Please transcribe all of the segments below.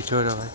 पीछे हो जाओ भाई।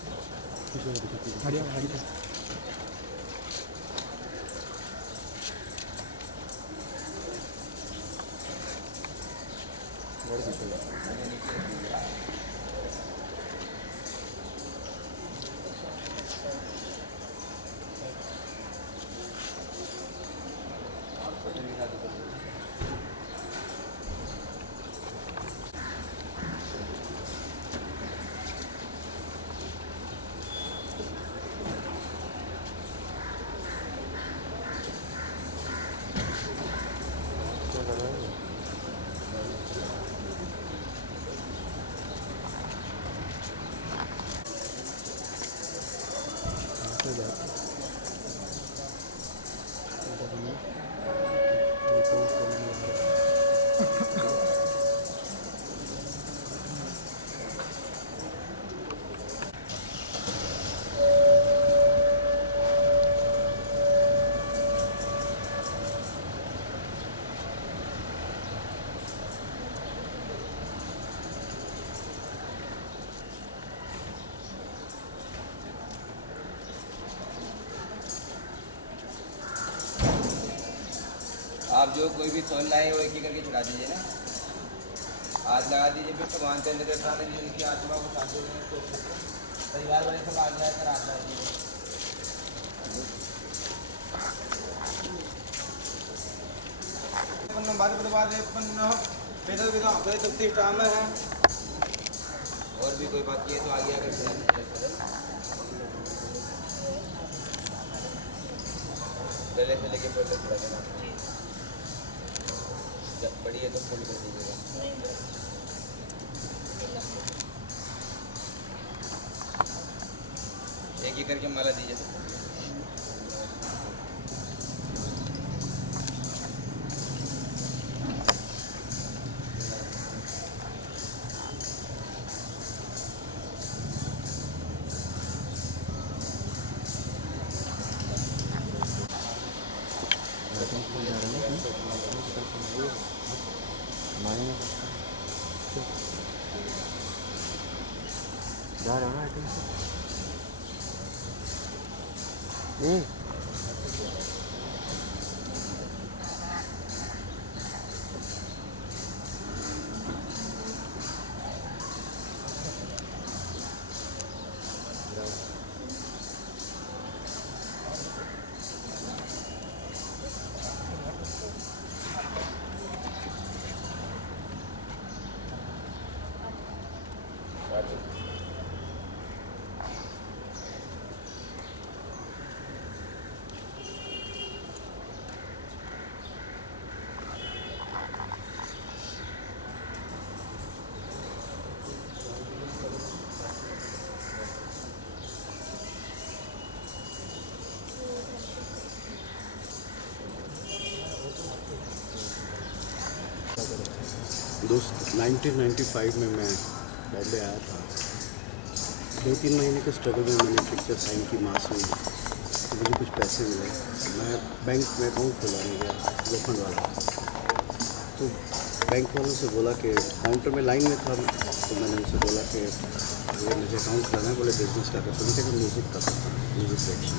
आप जो कोई भी सोन लाए वो एक ही करके चढ़ा दीजिए ना, हाथ लगा दीजिए, फिर भगवान के अंदर प्राण जिनकी आत्मा को साथ देंगे तो परिवार वाले सब आग लगाकर हाथ लगा दीजिए। और भी कोई बात की है तो आगे आकर चढ़ा दीजिए। गले से लेके पैर तक चढ़ा देना, जब बड़ी है तो फुल कर दीजिएगा। एक ही करके माला दीजिए। जा रहे हो ना आइटम से? दोस्त 1995 में मैं बॉम्बे आया था। 2-3 महीने के स्ट्रगल में मैंने पिक्चर साइन की मास में, तो मुझे कुछ पैसे मिले। मैं बैंक में अकाउंट खुलाने गया, लोखंड वाला। तो बैंक वालों से बोला कि काउंटर में लाइन में था, तो मैंने उनसे बोला कि ये मुझे अकाउंट खुलाना है। बोले बिजनेस का करता हूँ, तो म्यूज़िक का करता हूँ, म्यूज़िक डायरेक्शन।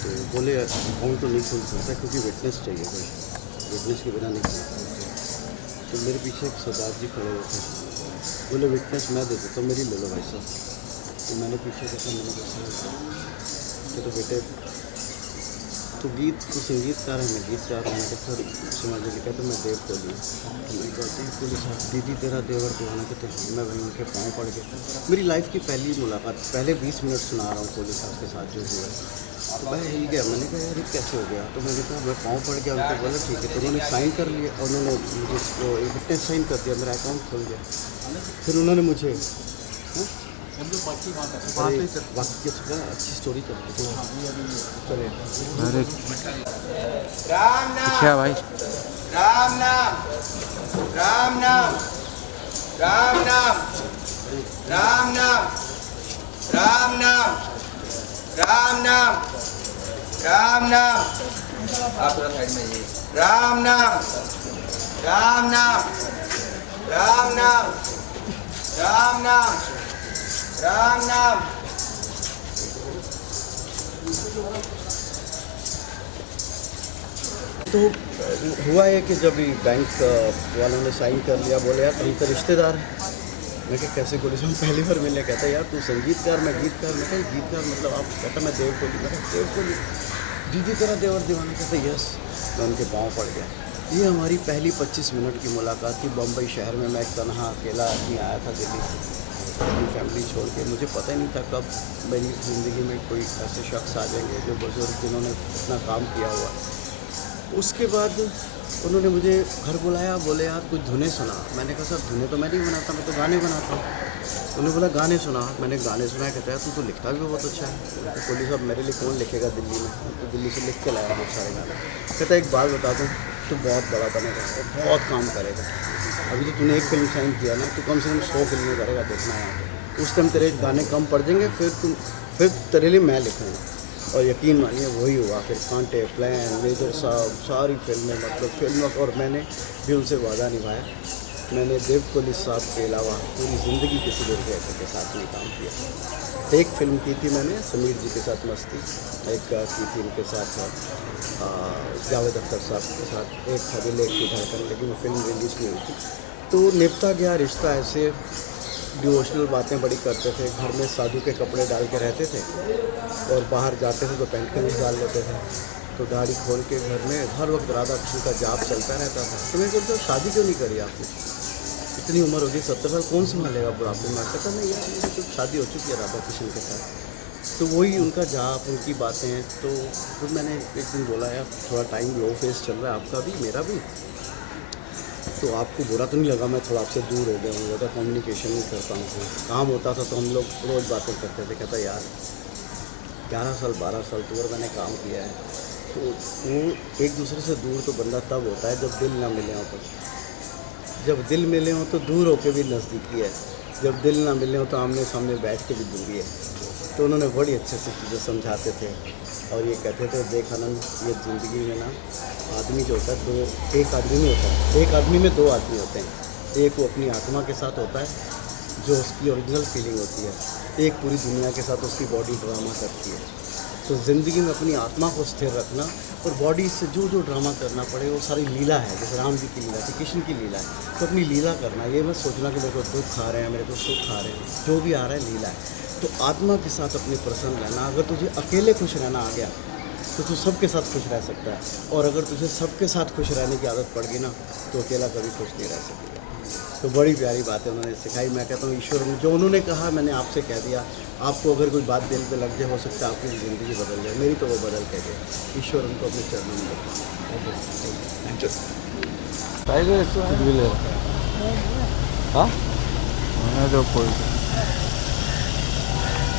तो बोले अकाउंट तो नहीं खुल सकता क्योंकि विटनेस चाहिए, कोई विटनेस के बिना नहीं खुल सकता। तो मेरे पीछे एक सरदार जी खड़े हुए थे, बोले विटनेस मैं दे देता हूँ, मेरी ले लो भाई साहब। तो मैंने पीछे देखा, मैंने कहा कि तो बेटे तो गीत तो संगीतकार है, मैं गीतकार हूँ। मैं सर समझ लगे, कहते मैं देव कोहली। तो मैं कहती हूँ पुलिस साहब दीदी तेरा देवर दीवाना, कहते हैं मैं वहीं उनके पाँव पड़ गया। मेरी लाइफ की पहली मुलाकात, पहले 20 मिनट सुना रहा हूँ पुलिस साहब के साथ जो हुआ। तो मैं हिल गया, मैंने कहा यार ये कैसे हो गया। तो मैंने कहा मैं पाँव पड़ गया, उनको बोला ठीक है। तो उन्होंने साइन कर लिया, उन्होंने मुझे विटनेस साइन कर दिया, मेरा अकाउंट खुल गया। फिर उन्होंने मुझे वाक्य अच्छी स्टोरी कर दी। अरे राम नाम, क्या भाई, राम नाम, राम नाम, राम नाम, राम नाम, राम नाम, राम नाम, राम नाम। आप थोड़ा साइड में जाइए। राम नाम, राम नाम, राम नाम, राम नाम, राम नाम। तो हुआ है कि जब बैंक वालों ने साइन कर लिया, बोले यार तुम तो रिश्तेदार है। मैं क्या कैसे कोहली से हम पहली बार मिले, कहता यार तू संगीतकार मैं गीतकार। मैं कहा गीतकार मतलब आप, कहता मैं देव कोहली। मैं कहा देव कोहली दीदी तरह देवर दीवाना। कहते यस। मैं उनके पाँव पड़ गया। ये हमारी पहली 25 मिनट की मुलाकात थी बम्बई शहर में। मैं एक तनहा अकेला आदमी आया था दिल्ली से, अपनी फैमिली छोड़ के। मुझे पता ही नहीं था कब मेरी ज़िंदगी में कोई ऐसे शख्स आ जाएंगे जो बुज़ुर्ग जिन्होंने इतना काम किया हुआ। उसके बाद उन्होंने मुझे घर बुलाया, बोले यार कुछ धुनें सुना। मैंने कहा सर धुनें तो मैं नहीं बनाता, मैं तो गाने बनाता हूँ। उन्होंने बोला गाने सुना। मैंने गाने सुनाया। कहता है तू तो लिखता भी बहुत अच्छा है। तो कोहली साहब मेरे लिए कौन लिखेगा दिल्ली में, तो दिल्ली से लिख के लाया बहुत सारे गाने। कहता एक बात बता दूँ, तू बहुत बड़ा बनेगा, बहुत काम करेगा। अभी तो तूने एक फिल्म साइन किया ना, तो कम से कम 100 फिल्में करेगा, देखना है। उस टाइम तेरे गाने कम पड़ जाएंगे, फिर तेरे लिए मैं लिखूँगा। और यकीन मानिए वही हुआ। फिर कांटे, प्लान, मेजर साहब, सारी फिल्में, मतलब फिल्मों। और मैंने भी उनसे वादा निभाया। मैंने देव कोहली साहब के अलावा पूरी ज़िंदगी किसी दूसरे एक्टर के साथ नहीं काम किया। एक फिल्म की थी मैंने समीर जी के साथ मस्ती, एक की थी इनके साथ जावेद अख्तर साहब के साथ, एक था दिल एक की धड़कन, लेकिन वो फिल्म रिलीज नहीं हुई थी। तो निपटा गया रिश्ता ऐसे। डिवोशनल बातें बड़ी करते थे, घर में साधु के कपड़े डाल के रहते थे और बाहर जाते थे तो पैंट कमीज डाल लेते थे। तो दाढ़ी खोल के घर में हर वक्त राधा कृष्ण का जाप चलता रहता था। तो मैं बोलता शादी क्यों नहीं करी आपने, इतनी उम्र होगी 70 साल, कौन संभालेगा बुढ़ापे में। कहता नहीं यार मेरी तो शादी हो चुकी है राधा कृष्ण के साथ। तो वही उनका जाप, उनकी बातें। तो फिर मैंने एक दिन बोला यार थोड़ा टाइम लो फेस चल रहा है आपका भी मेरा भी, तो आपको बुरा तो नहीं लगा मैं थोड़ा आपसे दूर हो गया हूँ, ज़्यादा कम्युनिकेशन नहीं करता हूँ। काम होता था तो हम लोग रोज़ बातें करते थे। कहता यार 11 साल 12 साल तो और मैंने काम किया है। तो वो एक दूसरे से दूर तो बंदा तब होता है जब दिल ना मिले हों। तो जब दिल मिले हों तो दूर होकर भी नज़दीकी है, जब दिल ना मिले हों तो आमने सामने बैठ के भी दूरी है। तो उन्होंने बड़ी अच्छे से चीज़ें समझाते थे और ये कहते थे देख आनंद, ये ज़िंदगी में ना आदमी जो होता है एक आदमी नहीं होता, एक आदमी में 2 आदमी होते हैं। एक वो अपनी आत्मा के साथ होता है जो उसकी ओरिजिनल फीलिंग होती है, एक पूरी दुनिया के साथ उसकी बॉडी ड्रामा करती है। तो ज़िंदगी में अपनी आत्मा को स्थिर रखना और बॉडी से जो जो ड्रामा करना पड़े वो सारी लीला है। जैसे राम जी की लीला थी, कृष्ण की लीला है, तो अपनी लीला करना। ये मत सोचना कि मेरे को दुख खा रहे हैं, मेरे को सुख खा रहे हैं, जो भी आ रहा है लीला है। तो आत्मा के साथ अपनी प्रसन्न रहना। अगर तुझे अकेले खुश रहना आ गया तो तू सबके साथ खुश रह सकता है, और अगर तुझे सबके साथ खुश रहने की आदत पड़ गई ना तो अकेला कभी खुश नहीं रह सकेगा। तो बड़ी प्यारी बातें उन्होंने सिखाई। मैं कहता हूँ ईश्वर ने जो उन्होंने कहा मैंने आपसे कह दिया। आपको अगर कोई बात दिल पे लग जाए, हो सकता है आपकी ज़िंदगी बदल जाए, मेरी तो वो बदल के गए। ईश्वर उनको अपने चरणों में रखा। टाइगर कुछ भी ले हाँ मैंने जो कोई